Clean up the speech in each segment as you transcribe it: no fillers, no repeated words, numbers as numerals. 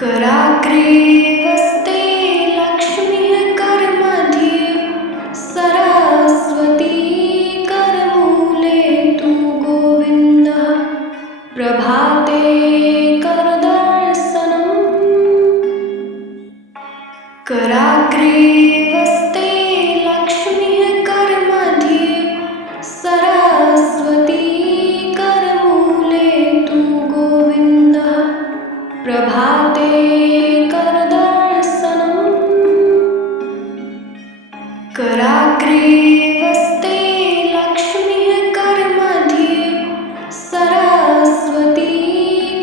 कराग्रे वस्ते लक्ष्मीः करमध्ये सरस्वती करमूले तु गोविन्दः प्रभाते करदर्शनम्। कराग्रे वस्ते लक्ष्मीः करमध्ये सरस्वती करमूले तु गोविन्दः प्रभाते करदर्शनम्। कराग्रे वस्ते लक्ष्मीः करमध्ये सरस्वती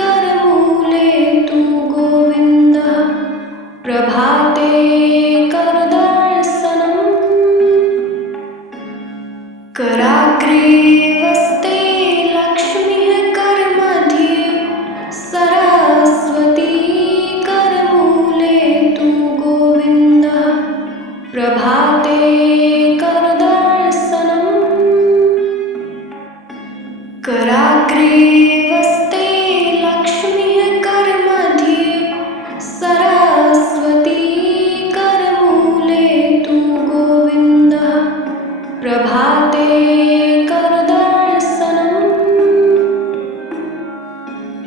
करमूले तु गोविन्दः प्रभाते करदर्शनम्। कराग्रे वस्ते लक्ष्मीः करमध्ये सरस्वती करमूले तु गोविन्दः प्रभाते करदर्शनम्। कराग्रे वस्ते लक्ष्मीः करमध्ये सरस्वती करमूले तु गोविन्दः प्रभाते करदर्शनम्।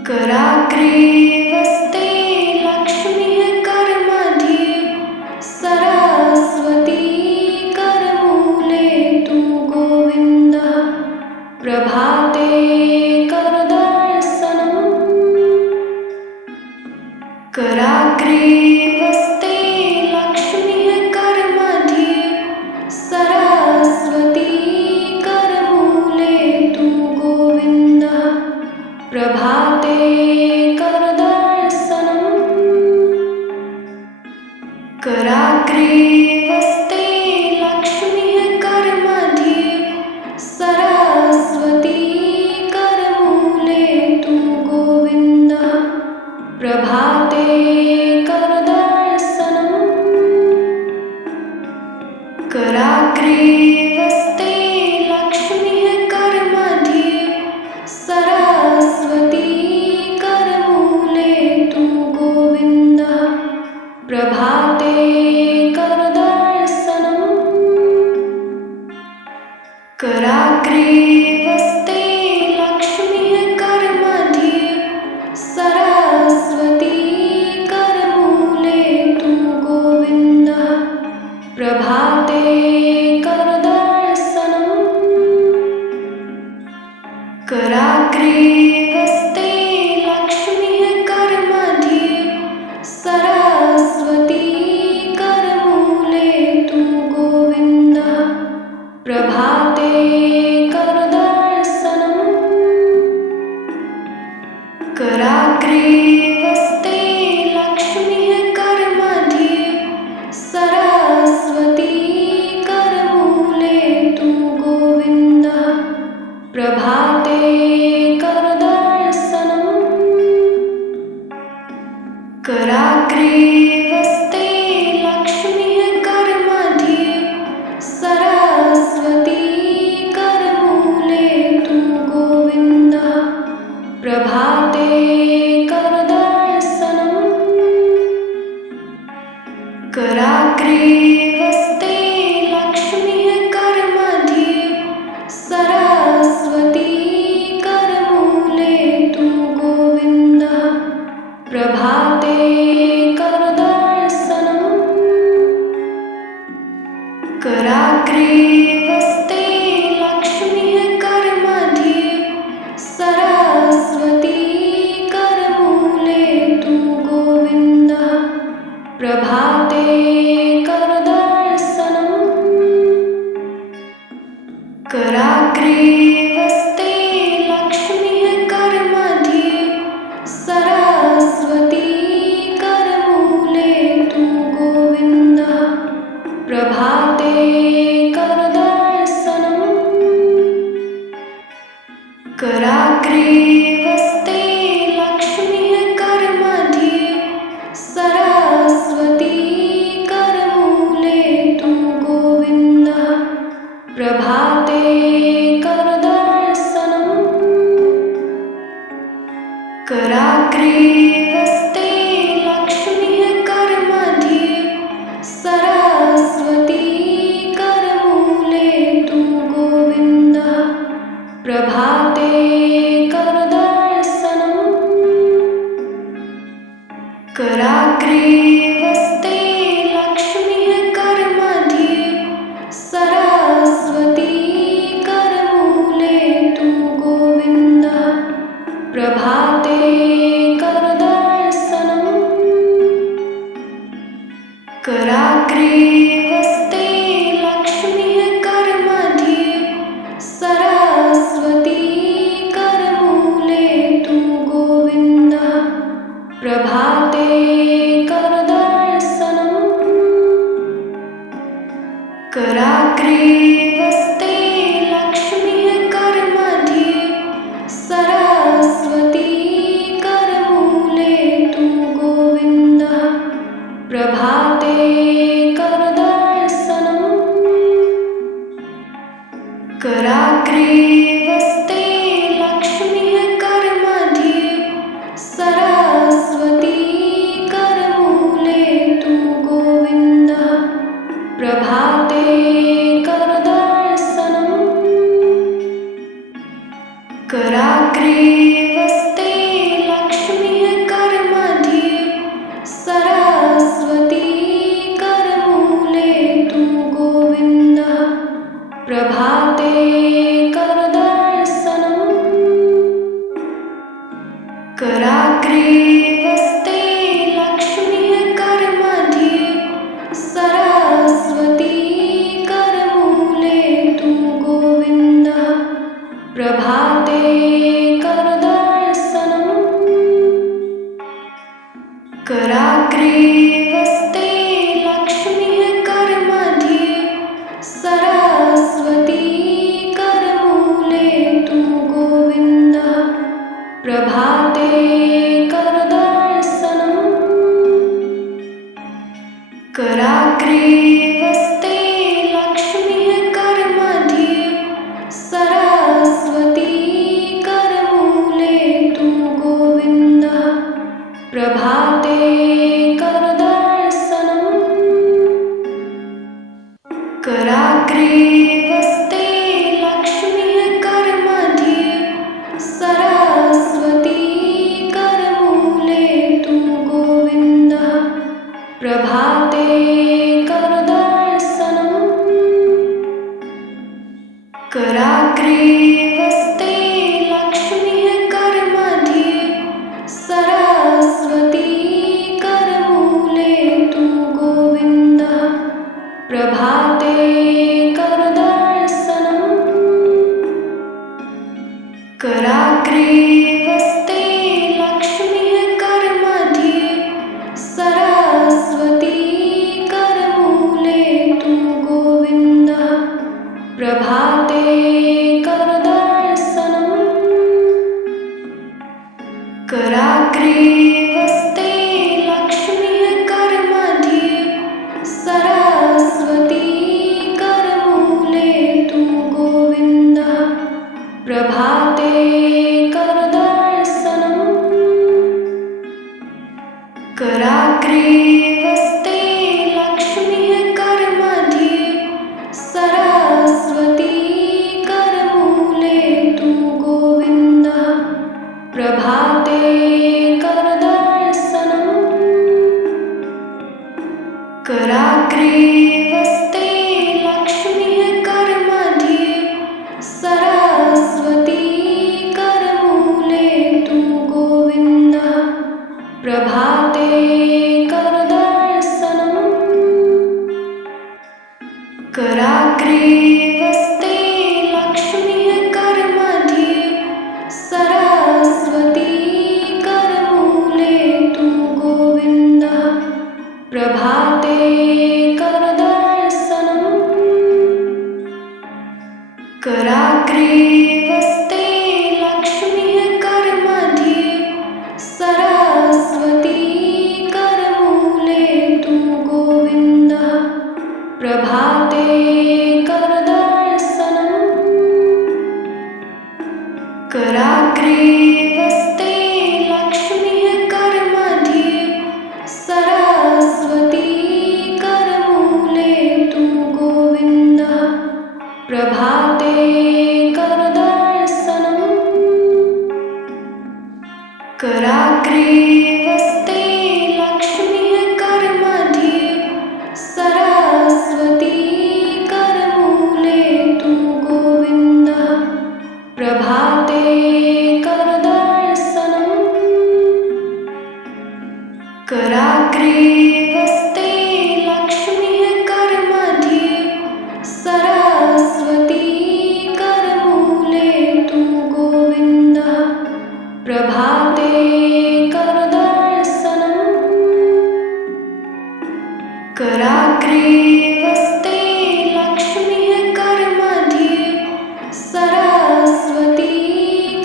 कराग्रे वस्ते लक्ष्मीः करमध्ये सरस्वती करमूले तु गोविन्दः प्रभाते करदर्शनम्। कराग्रे वस्ते लक्ष्मीः करमध्ये सरस्वती करमूले तु गोविन्दः प्रभाते करदर्शनम्। कराग्रे वस्ते लक्ष्मीः करमध्ये सरस्वती करमूले तु गोविन्दः प्रभाते करदर्शनम्। कराग्रे वस्ते लक्ष्मीः करमध्ये सरस्वती करमूले तु गोविन्दः प्रभाते करदर्शनम्। कराग्रे वस्ते लक्ष्मीः करमध्ये सरस्वती करमूले तु गोविन्दः प्रभाते करदर्शनम्। कराग्रे वस्ते लक्ष्मीः करमध्ये सरस्वती करमूले तु गोविन्दः प्रभाते करदर्शनम्। कराग्रे वस्ते लक्ष्मीः करमध्ये सरस्वती करमूले तु गोविन्दः प्रभाते करदर्शनम्। कराग्रे वस्ते लक्ष्मीः करमध्ये सरस्वती करमूले तु गोविन्दः प्रभाते करदर्शनम्। कराग्रे वस्ते लक्ष्मीः करमध्ये सरस्वती करमूले तु गोविन्दः प्रभाते करदर्शनम्। कराग्रे वस्ते लक्ष्मीः करमध्ये सरस्वती करमूले तु गोविन्दः प्रभाते करदर्शनम्। कराग्रे वस्ते लक्ष्मीः करमध्ये सरस्वती कराग्रे वसते लक्ष्मीः करमध्ये सरस्वती करमूले तु गोविन्दः प्रभाते करदर्शनम् कराग्रे वसते लक्ष्मीः करमध्ये सरस्वती करमूले तु गोविन्दः प्रभाते करदर्शनम् कराग्रे वसते लक्ष्मीः करमध्ये सरस्वती करमूले तु गोविन्दः प्रभाते करदर्शनम् कराग्रे वसते लक्ष्मीः करमध्ये सरस्वती करमूले तु गोविन्दः प्रभाते करदर्शनम् कराग्रे वसते लक्ष्मीः करमध्ये सरस्वती करमूले तु गोविन्दः प्रभाते करदर्शनम् कराग्रे वसते लक्ष्मीः करमध्ये सरस्वती करमूले तु गोविन्दः प्रभाते करदर्शनम् कराग्रे वसते लक्ष्मीः करमध्ये सरस्वती करमूले तु गोविन्दः प्रभाते करदर्शनम् कराग्रे वसते लक्ष्मीः करमध्ये सरस्वती करमूले तु गोविन्दः प्रभाते करदर्शनम् कराग्रे वसते लक्ष्मीः करमध्ये सरस्वती करमूले तु गोविन्दः प्रभाते करदर्शनम् कराग्रे वसते लक्ष्मीः करमध्ये सरस्वती करमूले तु गोविन्दः प्रभाते करदर्शनम् कराग्रे वसते लक्ष्मीः करमध्ये सरस्वती करमूले तु गोविन्दः प्रभाते करदर्शनम् कराग्रे वसते लक्ष्मीः करमध्ये सरस्वती करमूले तु गोविन्दः प्रभाते करदर्शनम् कराग्रे वसते लक्ष्मीः करमध्ये सरस्वती करमूले तु गोविन्दः प्रभाते करदर्शनम् कराग्रे वसते लक्ष्मीः करमध्ये सरस्वती करमूले तु गोविन्दः प्रभाते करदर्शनम् कराग्रे वसते लक्ष्मीः करमध्ये सरस्वती करमूले तु गोविन्दः प्रभाते करदर्शनम् कराग्रे वसते लक्ष्मीः करमध्ये सरस्वती कराग्रे वस्ते लक्ष्मीः करमध्ये सरस्वती करमूले तु गोविन्दः प्रभाते करदर्शनम् कराग्रे वस्ते लक्ष्मीः करमध्ये सरस्वती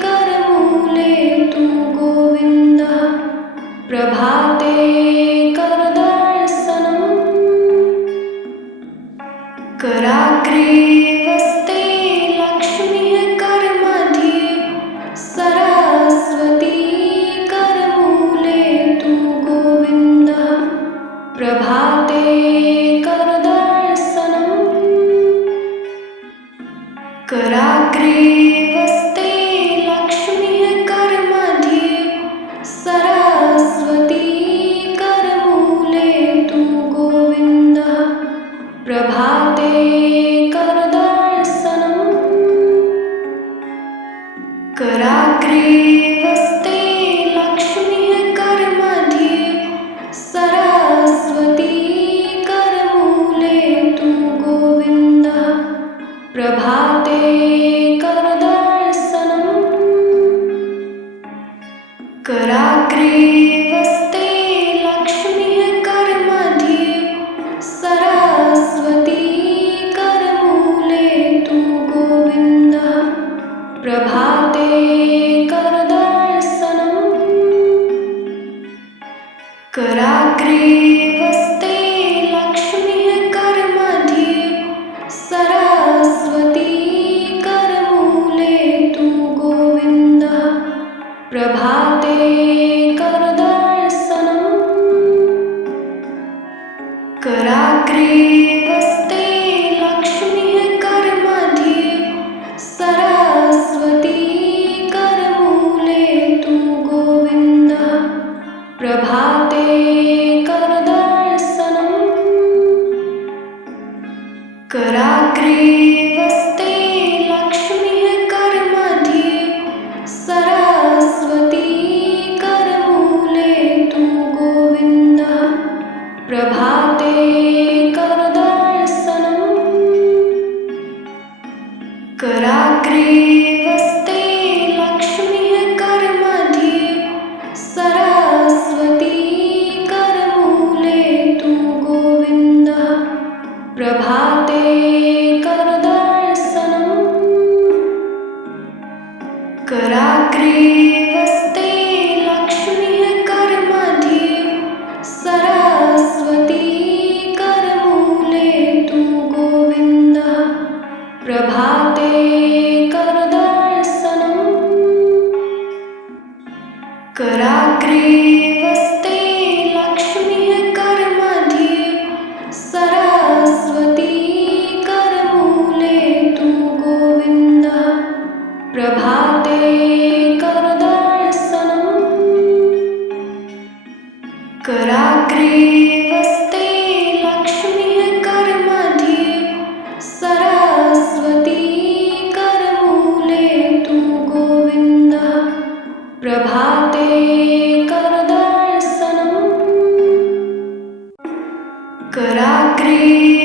करमूले तु गोविन्दः प्रभाते करदर्शनम् कराग्रे वस्ते लक्ष्मीः करमध्ये सरस्वती करमूले तु गोविन्दः प्रभाते करदर्शनम् कराग्रे वस्ते लक्ष्मीः करमध्ये सरस्वती करमूले तु गोविन्दः प्रभाते करदर्शनम् कराग्रे वस्ते लक्ष्मीः करमध्ये सरस्वती करमूले तु गोविन्दः प्रभाते करदर्शनम् कराग्रे वस्ते लक्ष्मीः करमध्ये सरस्वती करमूले तु गोविन्दः प्रभाते करदर्शनम् कराग्रे वस्ते लक्ष्मीः करमध्ये सरस्वती करमूले तु गोविन्दः प्रभाते करदर्शनम् कराग्रे वस्ते लक्ष्मीः करमध्ये सरस्वती करमूले तु गोविन्दः प्रभाते करदर्शनम् कराग्रे वस्ते लक्ष्मीः करमध्ये सरस्वती करमूले तु गोविन्दः प्रभाते करदर्शनम् कराग्रे वस्ते लक्ष्मीः करमध्ये सरस्वती करमूले तु गोविन्दः प्रभाते करदर्शनम् कराग्रे वस्ते लक्ष्मीः करमध्ये सरस्वती करमूले तु गोविन्दः प्रभाते करदर्शनम् कराग्रे वस्ते लक्ष्मीः करमध्ये सरस्वती करमूले तु गोविन्दः प्रभाते करदर्शनम् कराग्रे वस्ते लक्ष्मीः करमध्ये सरस्वती करमूले तु गोविन्दः प्रभाते करदर्शनम् कराग्रे